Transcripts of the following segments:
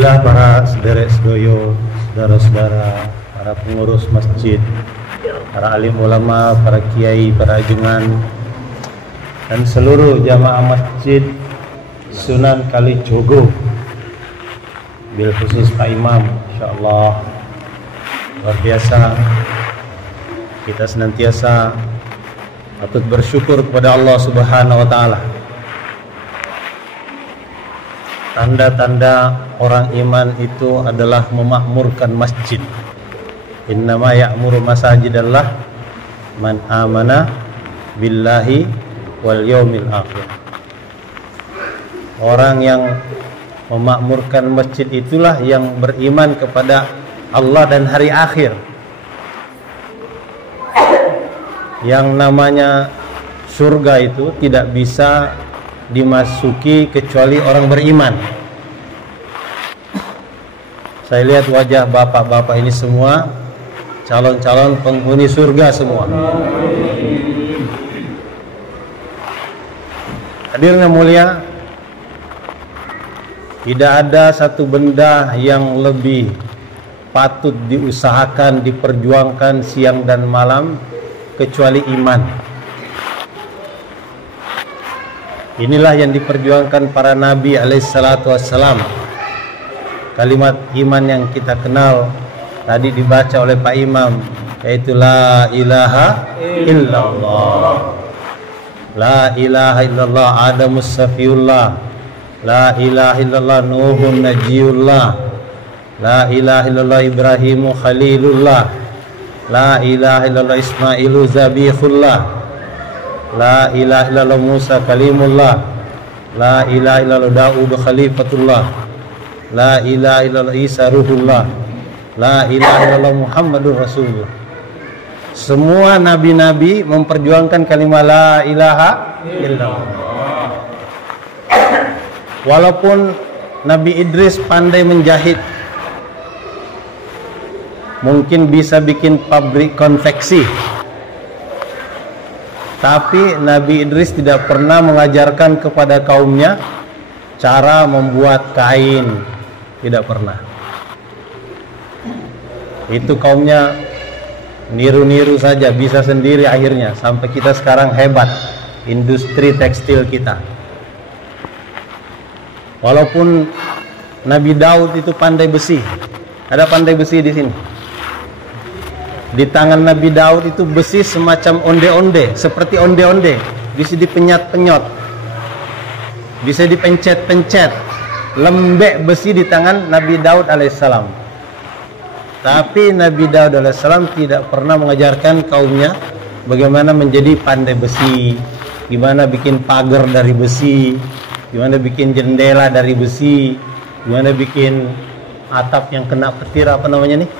Alhamdulillah para sederek sedoyo, saudara-saudara, para pengurus masjid, para alim ulama, para kiai, para ajengan, dan seluruh jamaah masjid Sunan Kalijogo, bil khusus Pak Imam, insyaallah luar biasa. Kita senantiasa patut bersyukur kepada Allah Subhanahu wa taala. Tanda-tanda orang iman itu adalah memakmurkan masjid. Innama ya'muru masajidallah man amana billahi wal yaumil akhir. Orang yang memakmurkan masjid itulah yang beriman kepada Allah dan hari akhir. Yang namanya surga itu tidak bisa dimasuki kecuali orang beriman. Saya lihat wajah bapak-bapak ini semua calon-calon penghuni surga semua. Hadirin yang mulia, tidak ada satu benda yang lebih patut diusahakan, diperjuangkan siang dan malam kecuali iman. Inilah yang diperjuangkan para nabi alaihissalatu wassalam. Kalimat iman yang kita kenal tadi dibaca oleh Pak Imam, yaitu la ilaha illallah. La ilaha illallah Adamus Safiullah. La ilaha illallah Nuhun Najiullah. La ilaha illallah Ibrahimu Khalilullah. La ilaha illallah Ismailu Zabihullah. La ilaha illallah Musa kalimullah. La ilaha illallah Daud khalifatullah. La ilaha illallah Isa ruhullah. La ilaha illallah Muhammadur Rasulullah. Semua nabi-nabi memperjuangkan kalimat la ilaha illallah. Walaupun Nabi Idris pandai menjahit, mungkin bisa bikin pabrik konveksi, tapi Nabi Idris tidak pernah mengajarkan kepada kaumnya cara membuat kain. Tidak pernah. Itu kaumnya niru-niru saja, bisa sendiri akhirnya. Sampai kita sekarang hebat, industri tekstil kita. Walaupun Nabi Daud itu pandai besi. Ada pandai besi di sini. Di tangan Nabi Daud itu besi semacam onde-onde, seperti onde-onde, bisa dipenyat-penyot, bisa dipencet-pencet, lembek besi di tangan Nabi Daud alaihissalam. Tapi Nabi Daud alaihissalam tidak pernah mengajarkan kaumnya bagaimana menjadi pandai besi, gimana bikin pagar dari besi, gimana bikin jendela dari besi, gimana bikin atap yang kena petir, apa namanya nih?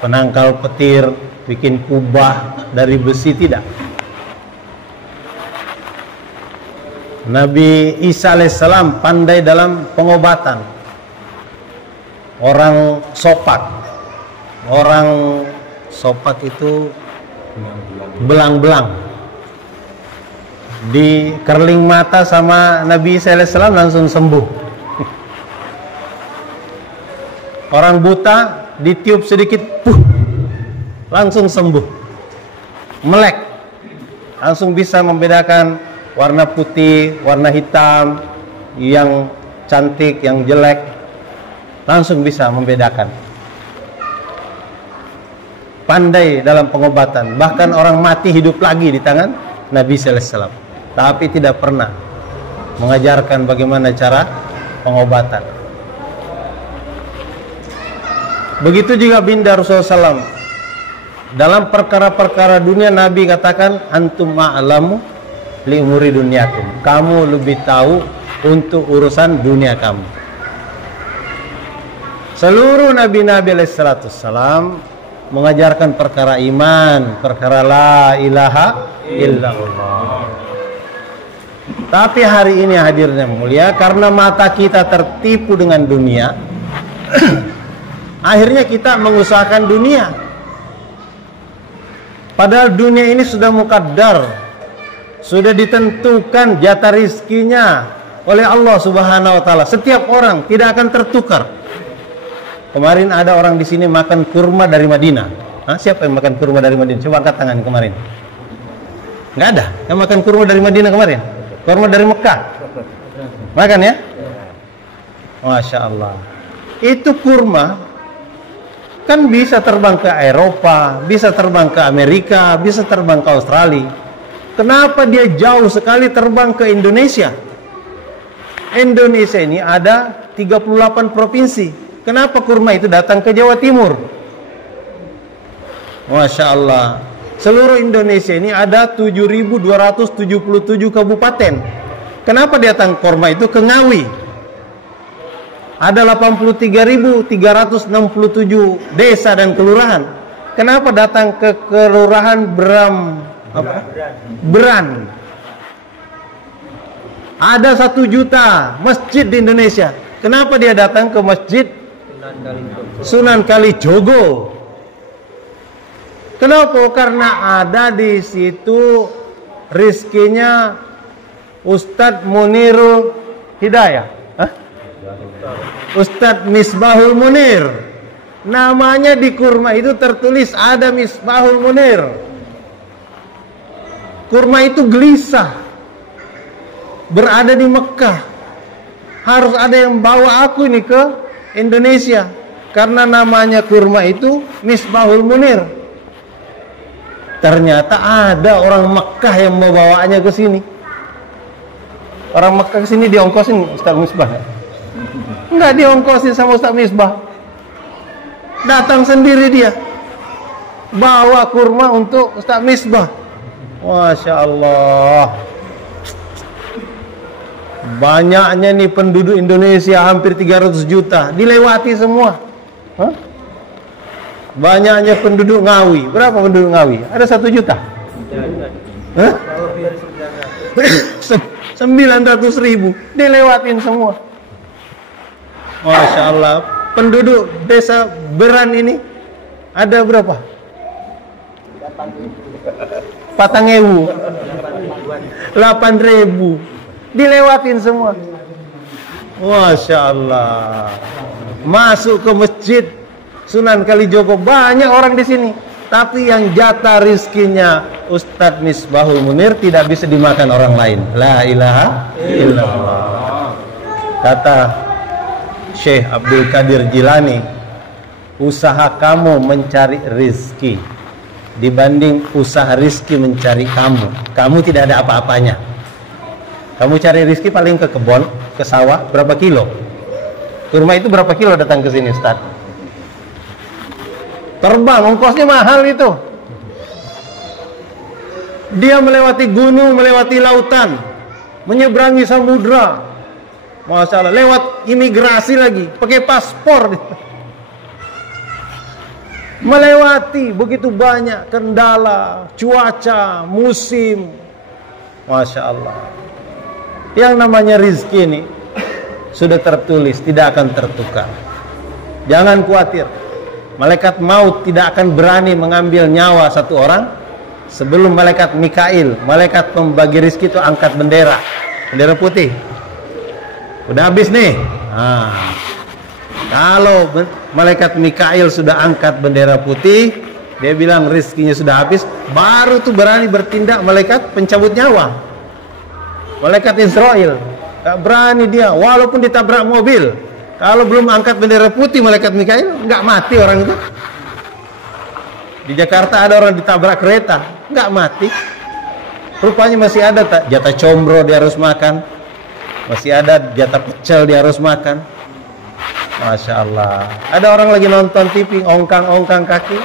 Penangkal petir, bikin kubah dari besi, tidak. Nabi Isa alaihissalam pandai dalam pengobatan. Orang sopak itu belang-belang, di kerling mata sama Nabi Isa alaihissalam langsung sembuh. Orang buta ditiup sedikit, langsung sembuh. Melek, langsung bisa membedakan warna putih, warna hitam, yang cantik, yang jelek, langsung bisa membedakan. Pandai dalam pengobatan. Bahkan orang mati hidup lagi di tangan Nabi sallallahu alaihi wasallam. Tapi tidak pernah mengajarkan bagaimana cara pengobatan. Begitu juga binda Rasulullah SAW. Dalam perkara-perkara dunia Nabi katakan, antum ma'alamu li umuri dunyakum. Kamu lebih tahu untuk urusan dunia kamu. Seluruh nabi-nabi alaihissalam mengajarkan perkara iman, perkara la ilaha illallah. Tapi hari ini hadirnya mulia, karena mata kita tertipu dengan dunia, akhirnya kita mengusahakan dunia. Padahal dunia ini sudah muqaddar, sudah ditentukan jatah rizkinya oleh Allah Subhanahu wa taala. Setiap orang tidak akan tertukar. Kemarin ada orang di sini makan kurma dari Madinah. Hah, siapa yang makan kurma dari Madinah? Coba angkat tangan kemarin. Nggak ada yang makan kurma dari Madinah kemarin. Kurma dari Mekah. Makan ya? Masya Allah. Itu kurma kan bisa terbang ke Eropa, bisa terbang ke Amerika, bisa terbang ke Australia. Kenapa dia jauh sekali terbang ke Indonesia? Indonesia ini ada 38 provinsi. Kenapa kurma itu datang ke Jawa Timur? Masya Allah. Seluruh Indonesia ini ada 7.277 kabupaten. Kenapa datang kurma itu ke Ngawi? Ada 83.367 desa dan kelurahan. Kenapa datang ke kelurahan Beran? Ada 1 juta masjid di Indonesia. Kenapa dia datang ke masjid Sunan Kalijogo? Kenapa? Karena ada di situ rizkinya Ustadz Munirul Hidayah. Ustadz Misbahul Munir. Namanya di kurma itu tertulis ada Misbahul Munir. Kurma itu gelisah, berada di Mekah. Harus ada yang bawa aku ini ke Indonesia, karena namanya kurma itu Misbahul Munir. Ternyata ada orang Mekah yang membawanya ke sini. Orang Mekah ke sini diongkosin Ustaz Misbah. Enggak diongkosin sama Ustaz Misbah. Datang sendiri dia, bawa kurma untuk Ustaz Misbah. Masya Allah. Banyaknya nih penduduk Indonesia, hampir 300 juta, dilewati semua. Hah? Banyaknya penduduk Ngawi. Berapa penduduk Ngawi? Ada 1 juta? Hah? 900.000 dilewatin semua. Masya Allah. Penduduk desa Beran ini ada berapa? 8.000 dilewatin semua. Masya Allah. Masuk ke masjid Sunan Kalijogo, banyak orang di sini. Tapi yang jatah rizkinya Ustadz Misbahul Munir tidak bisa dimakan orang lain. La ilaha illallah. Kata Syekh Abdul Qadir Jilani, usaha kamu mencari rizki dibanding usaha rizki mencari kamu, kamu tidak ada apa-apanya. Kamu cari rizki paling ke kebun, ke sawah, berapa kilo? Kurma itu berapa kilo datang ke sini, Ustaz? Terbang, ongkosnya mahal itu. Dia melewati gunung, melewati lautan, menyeberangi samudra. Masya Allah, lewat imigrasi lagi, pakai paspor. Melewati begitu banyak kendala, cuaca, musim. Masya Allah. Yang namanya rizki ini sudah tertulis, tidak akan tertukar. Jangan khawatir. Malaikat maut tidak akan berani mengambil nyawa satu orang sebelum malaikat Mikail, malaikat pembagi rizki itu angkat bendera, bendera putih. Udah habis nih. Kalau malaikat Mikail sudah angkat bendera putih, dia bilang rizkinya sudah habis, baru tuh berani bertindak malaikat pencabut nyawa. Malaikat Israel gak berani dia, walaupun ditabrak mobil. Kalau belum angkat bendera putih malaikat Mikail, nggak mati orang itu. Di Jakarta ada orang ditabrak kereta, nggak mati. Rupanya masih ada jatah combro dia harus makan, masih ada jatah pecel dia harus makan. Masya Allah. Ada orang lagi nonton TV, ongkang-ongkang kaki,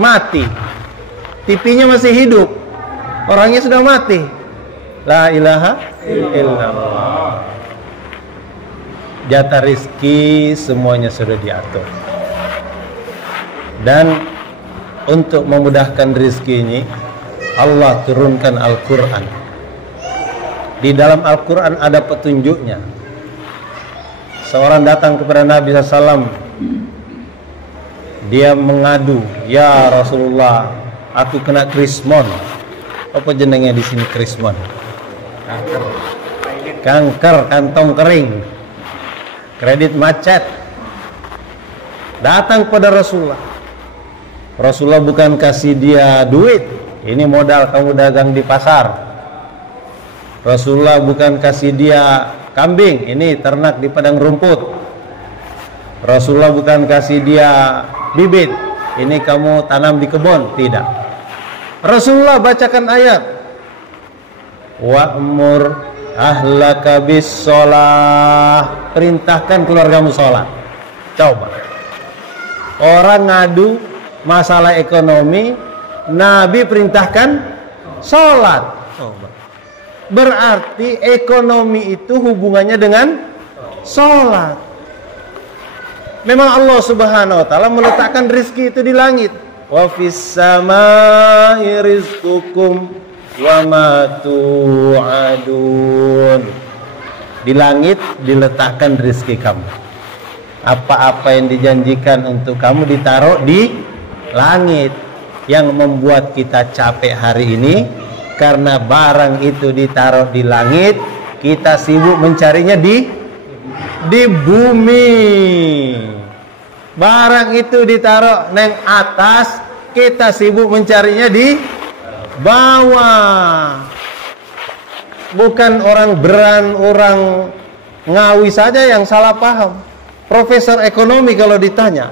mati. TV-nya masih hidup, orangnya sudah mati. La ilaha illallah. Jatah rizki semuanya sudah diatur. Dan untuk memudahkan rizki ini, Allah turunkan Al-Quran. Di dalam Al-Quran ada petunjuknya. Seorang datang kepada Nabi SAW, dia mengadu, ya Rasulullah, aku kena krismon. Apa jenengnya di sini krismon? kanker kantong kering, kredit macet, datang pada Rasulullah. Rasulullah bukan kasih dia duit, ini modal kamu dagang di pasar. Rasulullah bukan kasih dia kambing, ini ternak di padang rumput. Rasulullah bukan kasih dia bibit, ini kamu tanam di kebun. Tidak. Rasulullah bacakan ayat, wa'mur ahlaka bis sholah, perintahkan keluargamu sholat. Coba, orang ngadu masalah ekonomi, Nabi perintahkan sholat. Coba, berarti ekonomi itu hubungannya dengan sholat. Memang Allah Subhanahu wa ta'ala meletakkan rizki itu di langit. Wa fis samai rizqukum wa ma tu'adun. Di langit diletakkan rizki kamu. Apa-apa yang dijanjikan untuk kamu ditaruh di langit. Yang membuat kita capek hari ini karena barang itu ditaruh di langit, kita sibuk mencarinya di bumi. Barang itu ditaruh neng atas, kita sibuk mencarinya di bawah. Bukan orang beran, orang Ngawi saja yang salah paham. Profesor ekonomi kalau ditanya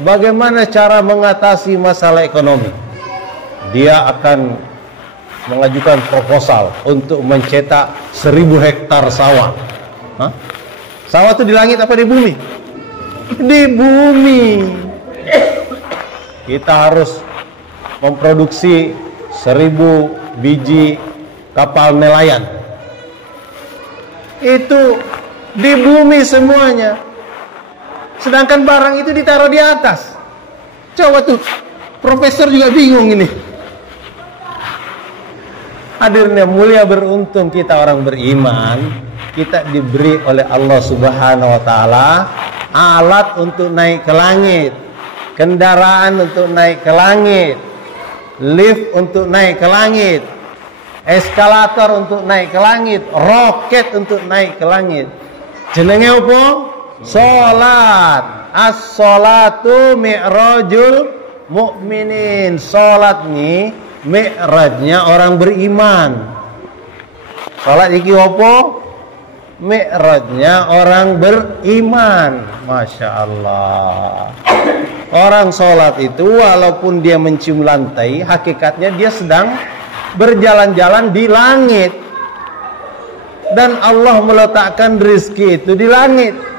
bagaimana cara mengatasi masalah ekonomi, dia akan mengajukan proposal untuk mencetak 1000 hektar sawah. Hah? Sawah itu di langit apa di bumi? Di bumi. Kita harus memproduksi 1000 biji kapal nelayan. Itu di bumi semuanya. Sedangkan barang itu ditaruh di atas. Coba tuh, profesor juga bingung ini. Hadirnya mulia, beruntung kita orang beriman, kita diberi oleh Allah Subhanahu wa ta'ala alat untuk naik ke langit, kendaraan untuk naik ke langit, lift untuk naik ke langit, eskalator untuk naik ke langit, roket untuk naik ke langit. Jenenge apa? Salat. As-salatu mi'rajul mu'minin. Salat ni mi'rajnya orang beriman. Salat iki apa? Mi'rajnya orang beriman. Masya Allah. Orang salat itu walaupun dia mencium lantai, hakikatnya dia sedang berjalan-jalan di langit. Dan Allah meletakkan rizki itu di langit.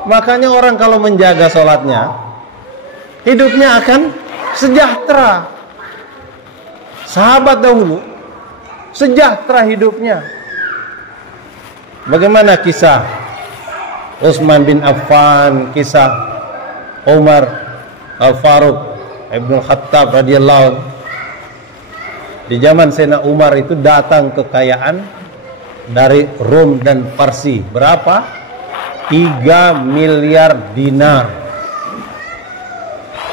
Makanya orang kalau menjaga sholatnya, hidupnya akan sejahtera. Sahabat dahulu sejahtera hidupnya. Bagaimana kisah Utsman bin Affan, kisah Umar Al-Faruq Ibnu Khattab radhiyallahu anhu. Di zaman Sayyidina Umar itu datang kekayaan dari Rom dan Parsi. Berapa? 3 miliar dinar.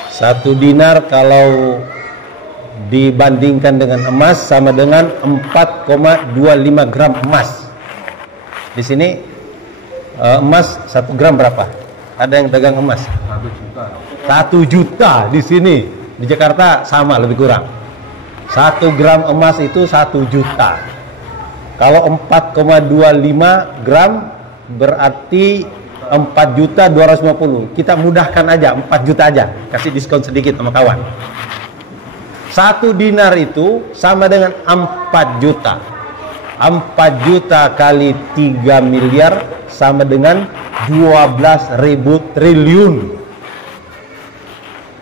1 dinar kalau dibandingkan dengan emas sama dengan 4,25 gram emas. Di sini emas 1 gram berapa? Ada yang dagang emas? 1 juta. 1 juta di sini. Di Jakarta sama, lebih kurang. 1 gram emas itu 1 juta. Kalau 4,25 gram berarti 4.250.000. Kita mudahkan aja, 4 juta aja. Kasih diskon sedikit sama kawan. 1 dinar itu sama dengan 4 juta. 4 juta kali 3 miliar sama dengan 12.000 triliun.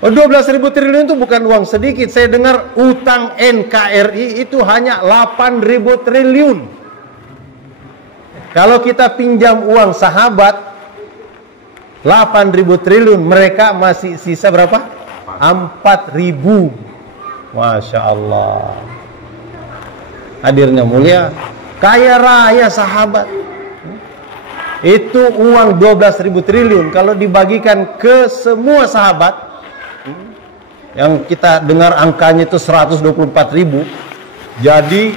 12.000 triliun itu bukan uang sedikit. Saya dengar utang NKRI itu hanya 8.000 triliun. Kalau kita pinjam uang sahabat 8.000 triliun, mereka masih sisa berapa? 4.000. Masya Allah. Hadirnya mulia, kaya raya sahabat. Itu uang 12.000 triliun. Kalau dibagikan ke semua sahabat, yang kita dengar angkanya itu 124.000, jadi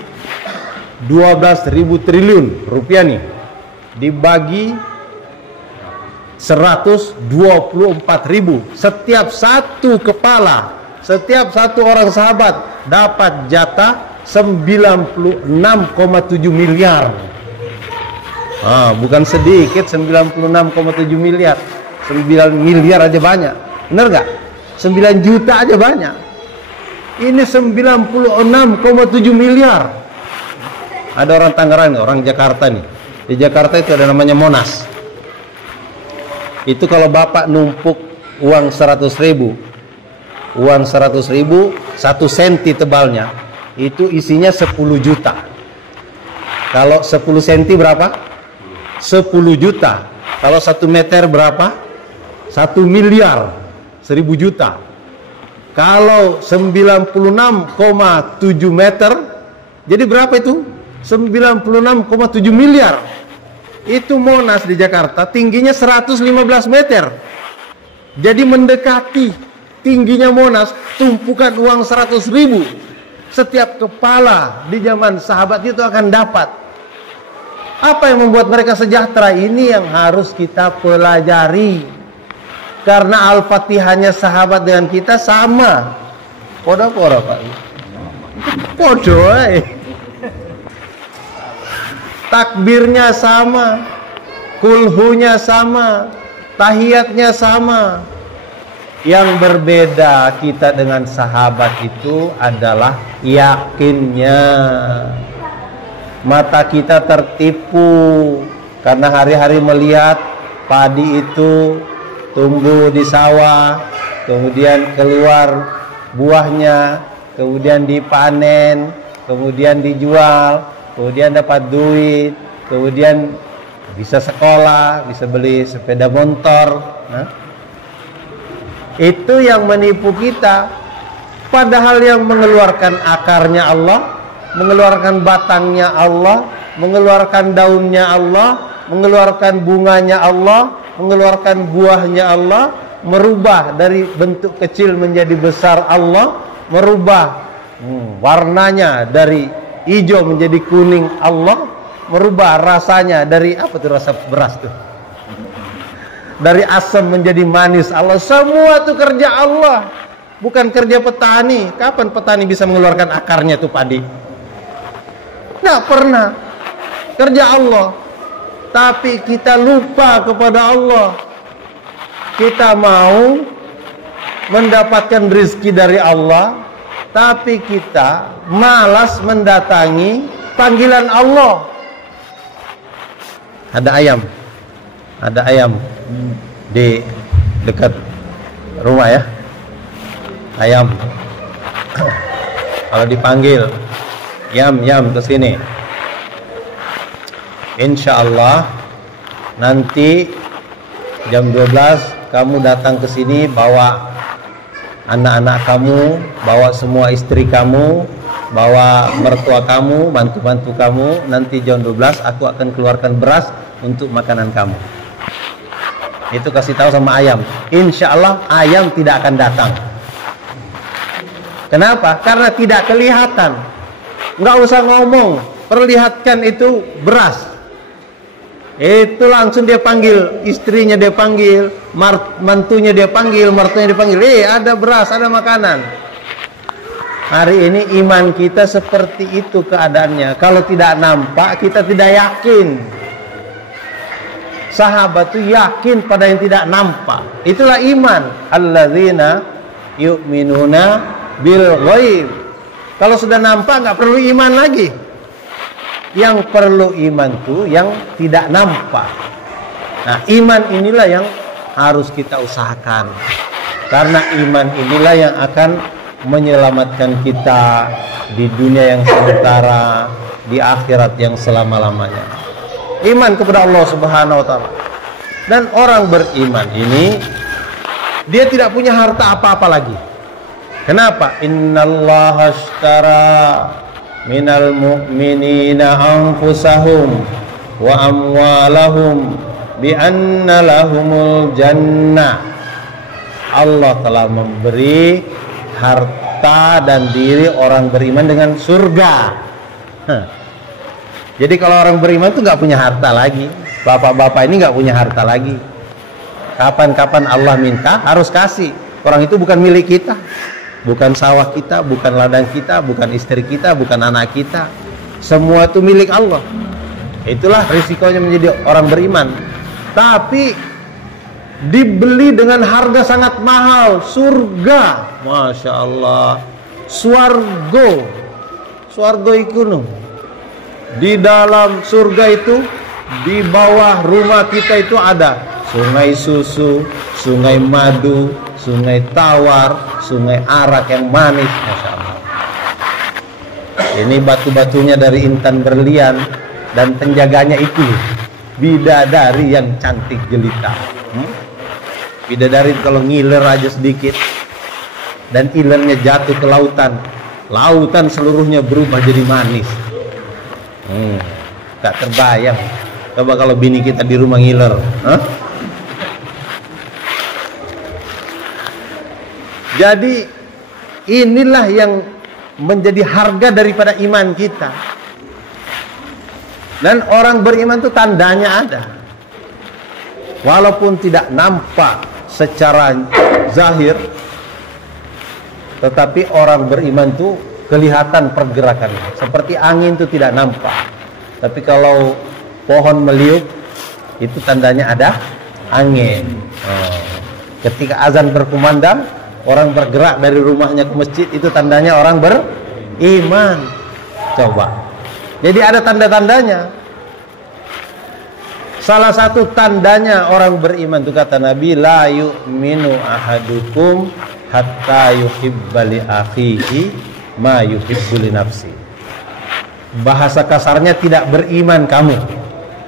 12.000 triliun rupiah nih. dibagi 124.000. Setiap satu kepala, setiap satu orang sahabat dapat jatah 96,7 miliar. Bukan sedikit, 96,7 miliar. 9 miliar aja banyak. Bener gak? 9 juta aja banyak. Ini 96,7 miliar. Ada orang Tangerang, orang Jakarta nih. Di Jakarta itu ada namanya Monas. Itu kalau bapak numpuk uang 100.000, uang 100.000 1 senti tebalnya, itu isinya 10 juta. Kalau 10 senti berapa? 10 juta. Kalau 1 meter berapa? 1 miliar, 1000 juta. Kalau 96,7 meter, jadi berapa itu? 96,7 miliar. Itu Monas di Jakarta, tingginya 115 meter. Jadi mendekati tingginya Monas, tumpukan uang 100.000. Setiap kepala di zaman sahabat itu akan dapat. Apa yang membuat mereka sejahtera? Ini yang harus kita pelajari. Karena Al-Fatihahnya sahabat dengan kita sama. Podo-podo Pak. Podo takbirnya sama, kulhunya sama, tahiyatnya sama. Yang berbeda kita dengan sahabat itu adalah yakinnya. Mata kita tertipu karena hari-hari melihat padi itu tumbuh di sawah, kemudian keluar buahnya, kemudian dipanen, kemudian dijual, kemudian dapat duit, kemudian bisa sekolah, bisa beli sepeda motor. Itu yang menipu kita. Padahal yang mengeluarkan akarnya Allah, mengeluarkan batangnya Allah, mengeluarkan daunnya Allah, mengeluarkan bunganya Allah, mengeluarkan buahnya Allah, merubah dari bentuk kecil menjadi besar Allah, merubah warnanya dari hijau menjadi kuning Allah, merubah rasanya dari apa tuh, rasa beras tuh, dari asam menjadi manis Allah. Semua itu kerja Allah, bukan kerja petani. Kapan petani bisa mengeluarkan akarnya tuh padi? Nggak pernah. Kerja Allah. Tapi kita lupa kepada Allah. Kita mau mendapatkan rezeki dari Allah, tapi kita malas mendatangi panggilan Allah. Ada ayam di dekat rumah ya. Ayam kalau dipanggil, yam ke sini, insya Allah nanti jam 12 kamu datang ke sini, bawa anak-anak kamu, bawa semua istri kamu, bawa mertua kamu, bantu-bantu kamu. Nanti jam 12 aku akan keluarkan beras untuk makanan kamu. Itu kasih tahu sama ayam. Insya Allah ayam tidak akan datang. Kenapa? Karena tidak kelihatan. Nggak usah ngomong, perlihatkan itu beras. Itu langsung dia panggil, istrinya dia panggil, mantunya dia panggil, mertuanya dia panggil. Ada beras, ada makanan. Hari ini iman kita seperti itu keadaannya. Kalau tidak nampak, kita tidak yakin. Sahabat itu yakin pada yang tidak nampak. Itulah iman. Alladzina yu'minuna bil ghaib. Kalau sudah nampak nggak perlu iman lagi. Yang perlu iman itu yang tidak nampak. Nah, iman inilah yang harus kita usahakan. Karena iman inilah yang akan menyelamatkan kita di dunia yang sementara, di akhirat yang selama-lamanya. Iman kepada Allah Subhanahu wa taala. Dan orang beriman ini dia tidak punya harta apa-apa lagi. Kenapa? Innallaha ashtara minal mu'minina anfusahum wa amwalahum bi anna lahumul jannah. Allah telah memberi harta dan diri orang beriman dengan surga. Jadi kalau orang beriman itu nggak punya harta lagi. Bapak-bapak ini nggak punya harta lagi. Kapan-kapan Allah minta harus kasih. Orang itu bukan milik kita, bukan sawah kita, bukan ladang kita, bukan istri kita, bukan anak kita. Semua itu milik Allah. Itulah risikonya menjadi orang beriman. Tapi dibeli dengan harga sangat mahal, surga, masya Allah, swargo ikuno. Di dalam surga itu, di bawah rumah kita itu ada sungai susu, sungai madu, sungai tawar, sungai arak yang manis, masya Allah. Ini batu-batunya dari intan berlian, dan penjaganya itu bidadari yang cantik jelita. Bidadari kalau ngiler aja sedikit dan ilernya jatuh ke lautan, lautan seluruhnya berubah jadi manis. Tak terbayang. Coba kalau bini kita di rumah ngiler, Jadi inilah yang menjadi harga daripada iman kita. Dan orang beriman itu tandanya ada. Walaupun tidak nampak secara zahir, tetapi orang beriman itu kelihatan pergerakannya. Seperti angin itu tidak nampak, tapi kalau pohon meliuk itu tandanya ada angin. Ketika azan berkumandang, orang bergerak dari rumahnya ke masjid, itu tandanya orang beriman. Coba. Jadi ada tanda-tandanya. Salah satu tandanya orang beriman itu kata Nabi, la yu'minu ahadukum hatta yuhibba li akhihi ma yuhibbu li nafsi. Bahasa kasarnya tidak beriman kamu.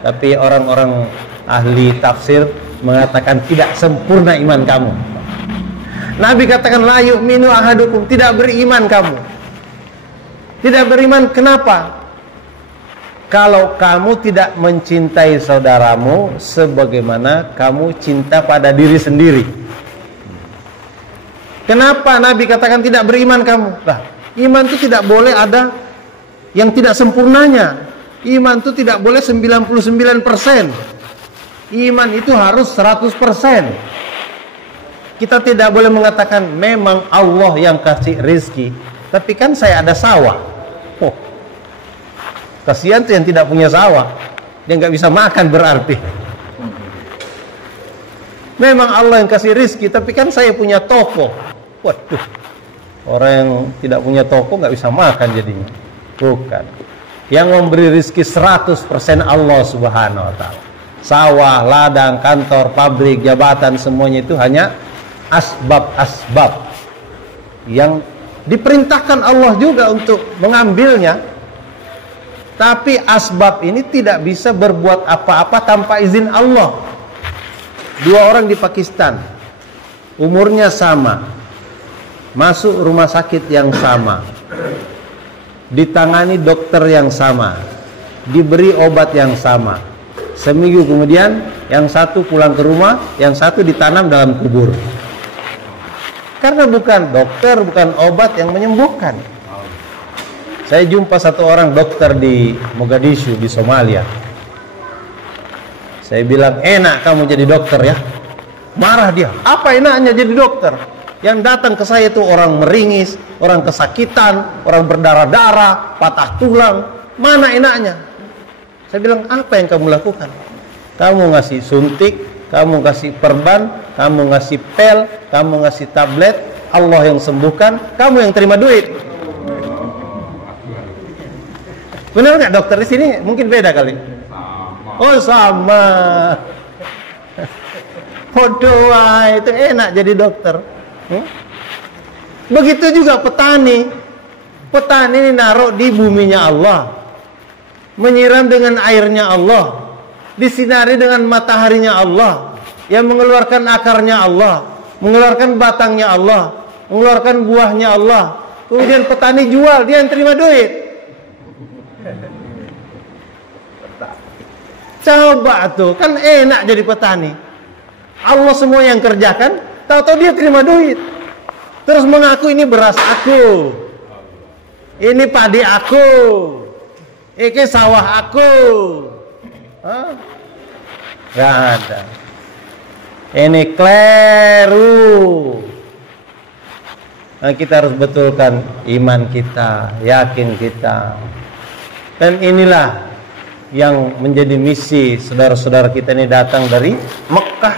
Tapi orang-orang ahli tafsir mengatakan tidak sempurna iman kamu. Nabi katakan la yu'minu ahadukum, tidak beriman kamu. Tidak beriman kenapa? Kalau kamu tidak mencintai saudaramu sebagaimana kamu cinta pada diri sendiri. Kenapa Nabi katakan tidak beriman kamu? Nah, iman itu tidak boleh ada yang tidak sempurnanya. Iman itu tidak boleh 99%. Iman itu harus 100%. Kita tidak boleh mengatakan memang Allah yang kasih rezeki, tapi kan saya ada sawah. Kasihan tuh yang tidak punya sawah, dia nggak bisa makan berarti. Memang Allah yang kasih rezeki, tapi kan saya punya toko. Waduh, orang yang tidak punya toko nggak bisa makan jadinya. Bukan. Yang memberi rezeki 100% Allah Subhanahu Wa Taala. Sawah, ladang, kantor, pabrik, jabatan, semuanya itu hanya asbab-asbab yang diperintahkan Allah juga untuk mengambilnya. Tapi asbab ini tidak bisa berbuat apa-apa tanpa izin Allah. Dua orang di Pakistan, umurnya sama, masuk rumah sakit yang sama, ditangani dokter yang sama, diberi obat yang sama. Seminggu kemudian, yang satu pulang ke rumah, yang satu ditanam dalam kubur. Karena bukan dokter, bukan obat yang menyembuhkan. Saya jumpa satu orang dokter di Mogadishu, di Somalia. Saya bilang, enak kamu jadi dokter ya. Marah dia, apa enaknya jadi dokter? Yang datang ke saya itu orang meringis, orang kesakitan, orang berdarah-darah, patah tulang. Mana enaknya? Saya bilang, apa yang kamu lakukan? Kamu ngasih suntik, kamu ngasih perban, kamu ngasih pel, kamu ngasih tablet. Allah yang sembuhkan, kamu yang terima duit. Benar nggak dokter di sini? Mungkin beda kali. Oh sama. Podo itu enak jadi dokter. Begitu juga petani. Petani ini naruh di buminya Allah, menyiram dengan airnya Allah, disinari dengan mataharinya Allah, yang mengeluarkan akarnya Allah, mengeluarkan batangnya Allah, mengeluarkan buahnya Allah. Kemudian petani jual, dia yang terima duit. Coba tuh, kan enak jadi petani. Allah semua yang kerjakan, tahu-tahu dia terima duit. Terus mengaku ini beras aku, ini padi aku, ini sawah aku. Nggak ada. Ini keliru. Nah, kita harus betulkan iman kita, yakin kita. Dan inilah yang menjadi misi saudara-saudara kita ini datang dari Mekah.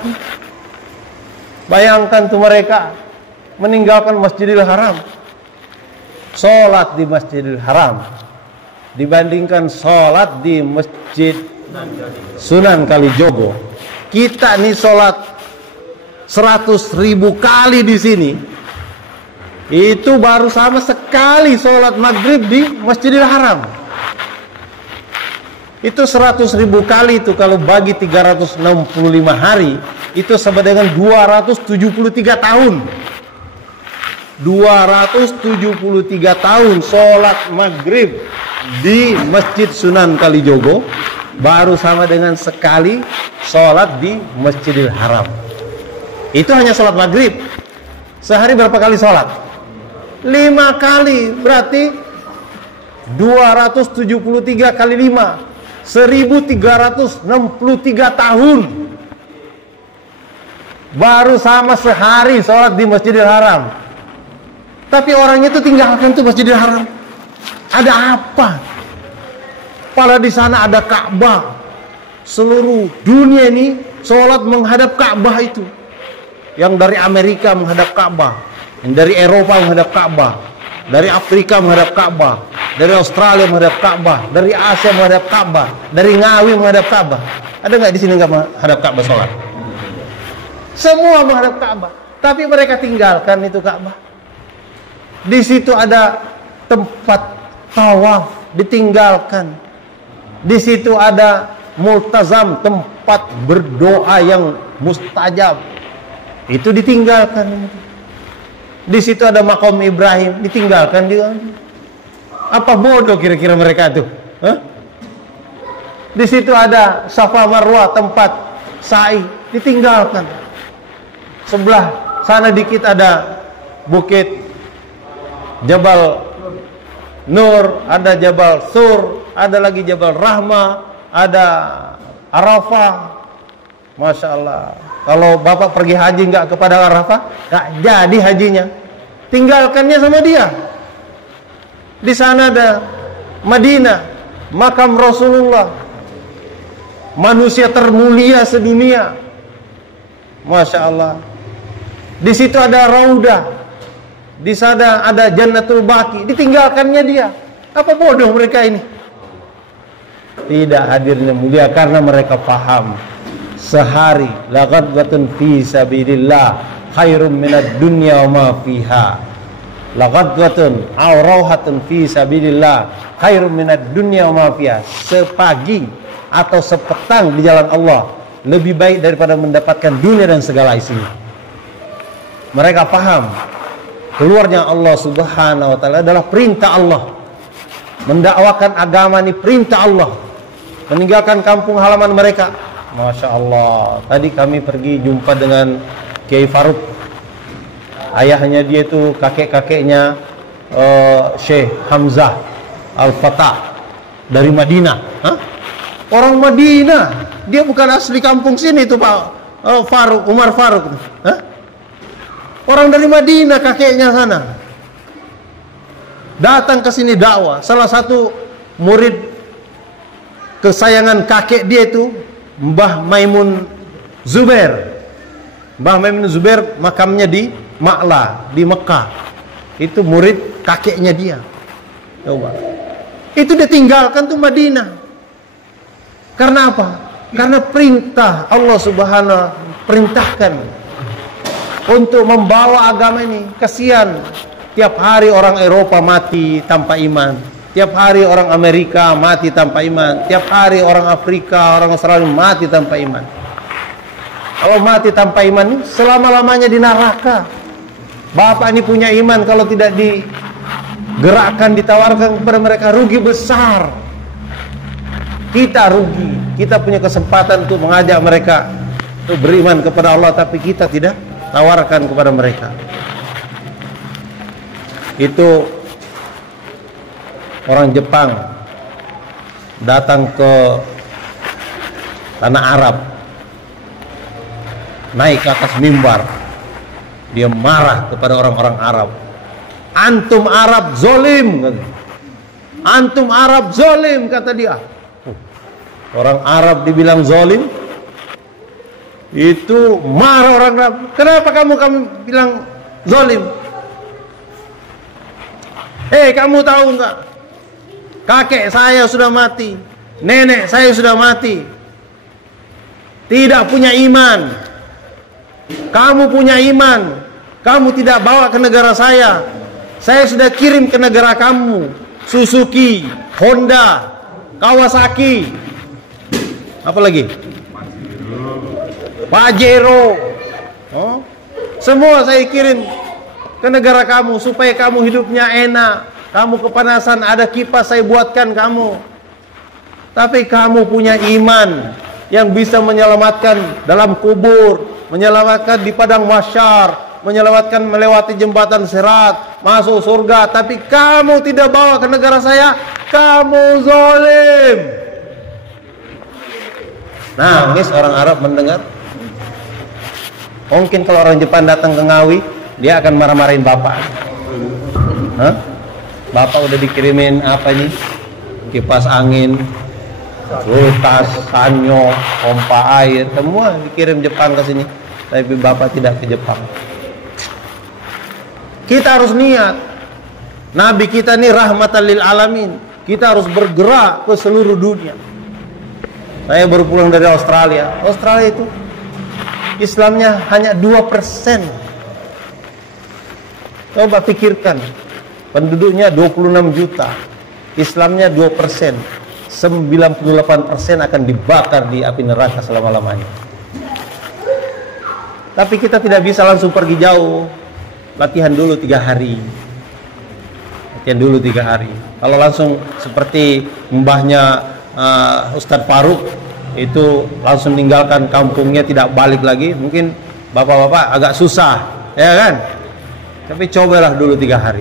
Bayangkan tuh mereka meninggalkan Masjidil Haram, sholat di Masjidil Haram dibandingkan sholat di Masjid Sunan Kalijogo. Kita nih sholat 100.000 kali di sini, itu baru sama sekali sholat maghrib di Masjidil Haram. Itu 100.000 kali itu kalau bagi 365 hari, itu sama dengan 273 tahun. 273 tahun sholat maghrib di Masjid Sunan Kalijogo baru sama dengan sekali sholat di Masjidil Haram. Itu hanya sholat maghrib. Sehari berapa kali sholat? 5 kali. Berarti 273 kali 5, 1363 tahun baru sama sehari sholat di Masjidil Haram. Tapi orangnya itu tinggalkan tuh Masjidil Haram. Ada apa? Padahal di sana ada Ka'bah. Seluruh dunia ini sholat menghadap Ka'bah itu. Yang dari Amerika menghadap Ka'bah, yang dari Eropa menghadap Ka'bah, dari Afrika menghadap Ka'bah, dari Australia menghadap Ka'bah, dari Asia menghadap Ka'bah, dari Ngawi menghadap Ka'bah. Ada nggak di sini nggak menghadap Ka'bah sholat? Semua menghadap Ka'bah. Tapi mereka tinggalkan itu Ka'bah. Di situ ada tempat tawaf, ditinggalkan. Di situ ada multazam, tempat berdoa yang mustajab, itu ditinggalkan. Di situ ada makam Ibrahim, ditinggalkan juga. Apa bodoh kira-kira mereka itu? Di situ ada Safa Marwah, tempat sa'i, ditinggalkan. Sebelah sana dikit ada bukit Jabal Nur, ada Jabal Sur, ada lagi Jabal Rahmah, ada Arafah. Masya Allah. Kalau bapak pergi haji nggak kepada Arafah, nggak jadi hajinya. Tinggalkannya sama dia. Di sana ada Madinah, makam Rasulullah, manusia termulia sedunia. Masya Allah. Di situ ada Raudah. Di sana ada Jannatul Baqi, ditinggalkannya dia. Apa bodoh mereka ini? Tidak hadirnya mulia karena mereka paham sehari laghadwatun fi sabilillah khairum minad dunya wa ma fiha. Laghadwatun aw rawhatun fi sabilillah khairum minad dunya wa ma fiha. Sepagi atau sepetang di jalan Allah lebih baik daripada mendapatkan dunia dan segala isinya. Mereka paham keluarnya Allah Subhanahu wa ta'ala adalah perintah Allah. Mendakwakan agama ini perintah Allah. Meninggalkan kampung halaman mereka. Masya Allah. Tadi kami pergi jumpa dengan Kiai Faruk. Ayahnya dia itu kakek-kakeknya Syekh Hamzah Al-Fatah dari Madinah. Orang Madinah. Dia bukan asli kampung sini itu Pak Faruk, Umar Faruk. Orang dari Madinah kakeknya sana. Datang ke sini dakwah. Salah satu murid kesayangan kakek dia itu Mbah Maimun Zubair. Mbah Maimun Zubair makamnya di Ma'la, di Mekah. Itu murid kakeknya dia. Coba. Itu dia tinggalkan tuh Madinah. Karena apa? Karena perintah Allah Subhanahu perintahkan untuk membawa agama ini. Kasihan tiap hari orang Eropa mati tanpa iman, tiap hari orang Amerika mati tanpa iman, tiap hari orang Afrika, orang Australia mati tanpa iman. Kalau mati tanpa iman selama-lamanya di neraka. Bapak ini punya iman, kalau tidak digerakkan, ditawarkan kepada mereka, rugi besar. Kita rugi. Kita punya kesempatan untuk mengajak mereka untuk beriman kepada Allah, tapi kita tidak tawarkan kepada mereka. Itu orang Jepang datang ke tanah Arab naik ke atas mimbar. Dia marah kepada orang-orang Arab. Antum Arab zolim, kata. Antum Arab zolim, kata dia. Orang Arab dibilang zolim, itu marah orang Arab. Kenapa kamu bilang zolim? Kamu tahu enggak? Kakek saya sudah mati, nenek saya sudah mati, tidak punya iman. Kamu punya iman, kamu tidak bawa ke negara saya. Saya sudah kirim ke negara kamu Suzuki, Honda, Kawasaki, apa lagi? Pajero, semua saya kirim ke negara kamu supaya kamu hidupnya enak. Kamu kepanasan, ada kipas saya buatkan kamu. Tapi kamu punya iman yang bisa menyelamatkan dalam kubur, menyelamatkan di padang mahsyar, menyelamatkan melewati jembatan Sirat, masuk surga. Tapi kamu tidak bawa ke negara saya, kamu zalim. Nangis orang Arab mendengar. Mungkin kalau orang Jepang datang ke Ngawi, dia akan marah-marahin bapak. Bapak udah dikirimin apa nih? Kipas angin, kulkas, sanyo, pompa air, semua dikirim Jepang ke sini. Tapi bapak tidak ke Jepang. Kita harus niat. Nabi kita ini rahmatan lil alamin. Kita harus bergerak ke seluruh dunia. Saya baru pulang dari Australia. Australia itu Islamnya hanya 2%. Coba pikirkan, penduduknya 26 juta, Islamnya 2%, 98% akan dibakar di api neraka selama-lamanya. Tapi kita tidak bisa langsung pergi jauh. Latihan dulu 3 hari. Latihan dulu 3 hari. Kalau langsung seperti mbahnya Ustadz Faruk, itu langsung meninggalkan kampungnya, tidak balik lagi, mungkin bapak-bapak agak susah, ya kan? Tapi cobalah dulu 3 hari.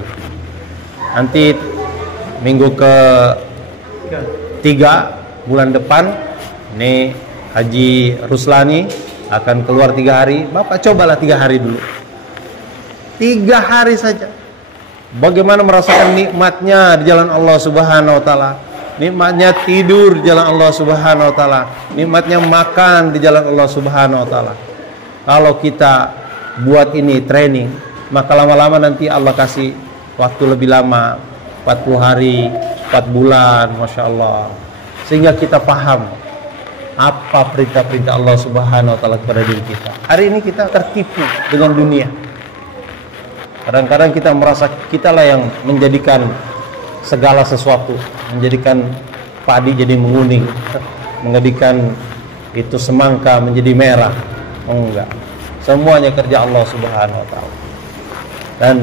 Nanti minggu ke 3 bulan depan, ini Haji Ruslani akan keluar 3 hari. Bapak cobalah 3 hari dulu. 3 hari saja. Bagaimana merasakan nikmatnya di jalan Allah Subhanahu wa taala. Nikmatnya tidur di jalan Allah Subhanahu wa taala. Nikmatnya makan di jalan Allah Subhanahu wa taala. Kalau kita buat ini training, maka lama-lama nanti Allah kasih waktu lebih lama, 40 hari, 4 bulan, Masya Allah. Sehingga kita paham apa perintah-perintah Allah Subhanahu wa taala kepada diri kita. Hari ini kita tertipu dengan dunia. Kadang-kadang kita merasa kitalah yang menjadikan segala sesuatu, menjadikan padi jadi menguning, menjadikan itu semangka menjadi merah. Enggak, semuanya kerja Allah Subhanahu wa taala. Dan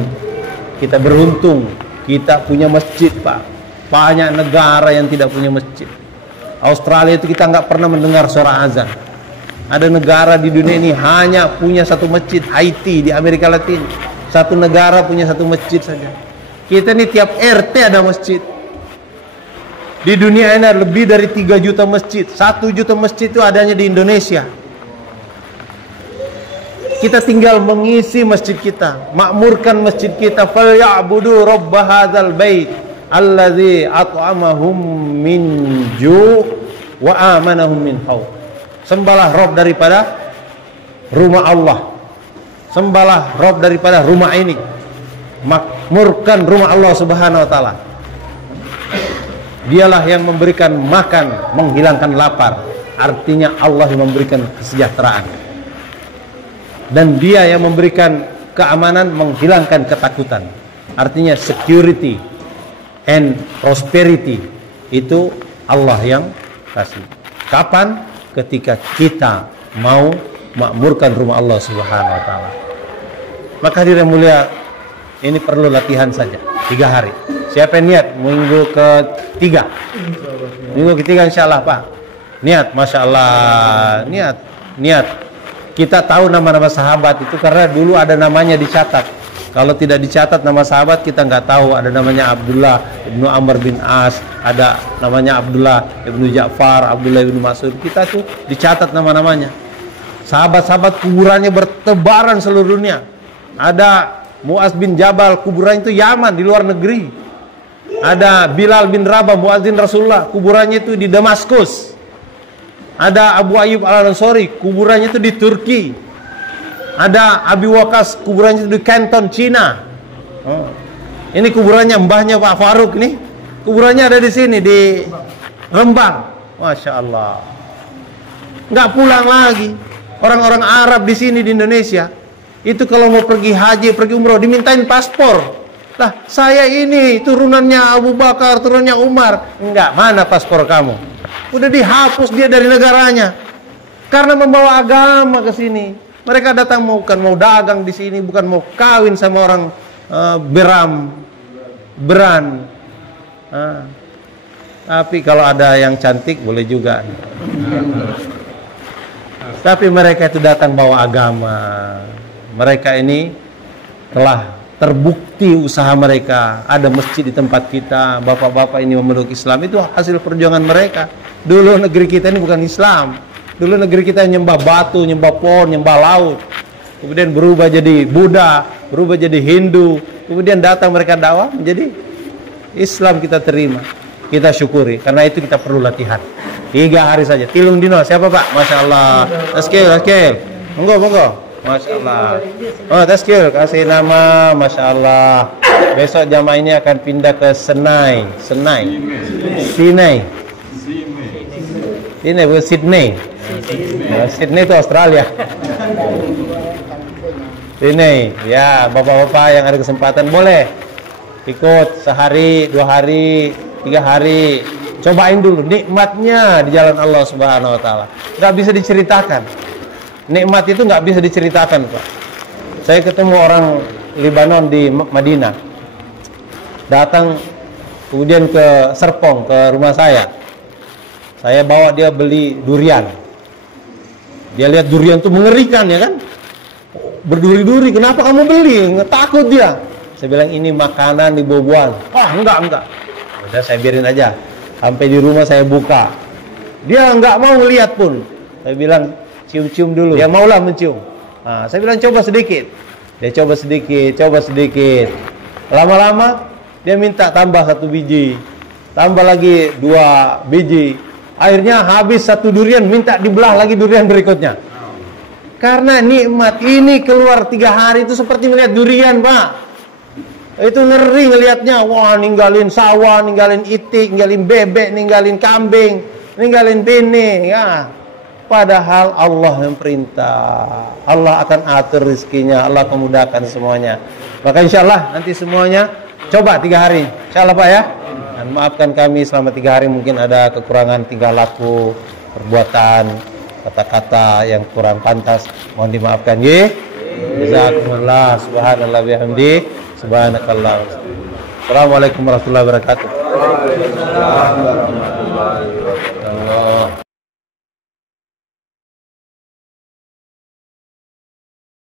kita beruntung kita punya masjid, Pak. Banyak negara yang tidak punya masjid. Australia itu kita nggak pernah mendengar suara azan. Ada negara di dunia ini hanya punya 1 masjid. Haiti di Amerika Latin, 1 negara punya 1 masjid saja. Kita ini tiap RT ada masjid. Di dunia ini ada lebih dari 3 juta masjid. 1 juta masjid itu adanya di Indonesia. Kita tinggal mengisi masjid kita, makmurkan masjid kita. Falyabudu rabb hadzal bait allazi at'amahum min ju' wa amanahum min khauf. Sembahlah Rabb daripada rumah Allah. Sembahlah Rabb daripada rumah ini. Makmurkan rumah Allah Subhanahu wa taala. Dialah yang memberikan makan, menghilangkan lapar. Artinya Allah yang memberikan kesejahteraan. Dan dia yang memberikan keamanan, menghilangkan ketakutan. Artinya security and prosperity itu Allah yang kasih. Kapan? Ketika kita mau makmurkan rumah Allah Subhanahu wa taala. Maka hadirin mulia, ini perlu latihan saja 3 hari. Siapa yang niat minggu ke-3? Minggu ke-3 insyaallah, Pak. Niat, Masya Allah. Niat. Kita tahu nama-nama sahabat itu karena dulu ada namanya dicatat. Kalau tidak dicatat nama sahabat, kita nggak tahu. Ada namanya Abdullah ibnu Amr bin As, ada namanya Abdullah ibnu Ja'far, Abdullah ibnu Mas'ud. Kita tuh dicatat nama-namanya. Sahabat-sahabat kuburannya bertebaran seluruh dunia. Ada Muaz bin Jabal, kuburannya itu Yaman, di luar negeri. Ada Bilal bin Rabah, muadzin Rasulullah, kuburannya itu di Damaskus. Ada Abu Ayyub al-Ansari, kuburannya itu di Turki. Ada Abi Waqqas, kuburannya itu di Canton, Cina. Ini kuburannya mbahnya Pak Faruk nih. Kuburannya ada di sini, di Rembang. Masya Allah. Nggak pulang lagi. Orang-orang Arab di sini di Indonesia, itu kalau mau pergi haji, pergi umroh, dimintain paspor. Lah, saya ini turunannya Abu Bakar, turunannya Umar. Enggak, mana paspor kamu? Udah dihapus dia dari negaranya. Karena membawa agama ke sini. Mereka datang bukan mau dagang di sini, bukan mau kawin sama orang beran. Tapi kalau ada yang cantik boleh juga. Tapi mereka itu datang bawa agama. Mereka ini telah terbukti usaha mereka. Ada masjid di tempat kita. Bapak-bapak ini memeluk Islam. Itu hasil perjuangan mereka. Dulu negeri kita ini bukan Islam. Dulu negeri kita nyembah batu, nyembah pohon, nyembah laut. Kemudian berubah jadi Buddha, berubah jadi Hindu. Kemudian datang mereka dakwah menjadi Islam, kita terima. Kita syukuri. Karena itu kita perlu latihan. 3 hari saja. Tilung dino. Siapa Pak? Masya Allah. Tazkir. Monggo. Masya Allah. Oh, tazkir. Kasih nama. Masya Allah. Besok jamaah ini akan pindah ke Sinai. Ini bukan Sydney. Sydney itu Australia. Sydney. Ya, bapak-bapak yang ada kesempatan boleh ikut sehari, 2 hari, 3 hari. Cobain dulu nikmatnya di jalan Allah Subhanahu wa taala. Enggak bisa diceritakan. Nikmat itu enggak bisa diceritakan, Pak. Saya ketemu orang Lebanon di Madinah. Datang kemudian ke Serpong, ke rumah saya. Saya bawa dia beli durian. Dia lihat durian itu mengerikan ya kan? Berduri-duri, kenapa kamu beli? Takut dia. Saya bilang ini makanan, dibuah-buahan. Enggak. Udah saya biarin aja. Sampai di rumah saya buka. Dia nggak mau ngeliat pun. Saya bilang cium-cium dulu. Dia maulah mencium. Nah, saya bilang coba sedikit. Dia coba sedikit. Lama-lama dia minta tambah 1 biji. Tambah lagi 2 biji. Akhirnya habis 1 durian, minta dibelah lagi durian berikutnya. Karena nikmat ini keluar 3 hari itu seperti melihat durian, Pak. Itu ngeri ngelihatnya. Wah, ninggalin sawah, ninggalin itik, ninggalin bebek, ninggalin kambing, ninggalin bini ya. Padahal Allah yang perintah. Allah akan atur rezekinya, Allah akan mudahkan semuanya. Maka insyaallah nanti semuanya coba 3 hari. Insyaallah Pak ya. Dan maafkan kami selama 3 hari mungkin ada kekurangan tingkah laku, perbuatan, kata-kata yang kurang pantas. Mohon dimaafkan nggih. Jazakumullah, subhanallah bihamdi. Subhanakallah. Assalamualaikum warahmatullahi wabarakatuh.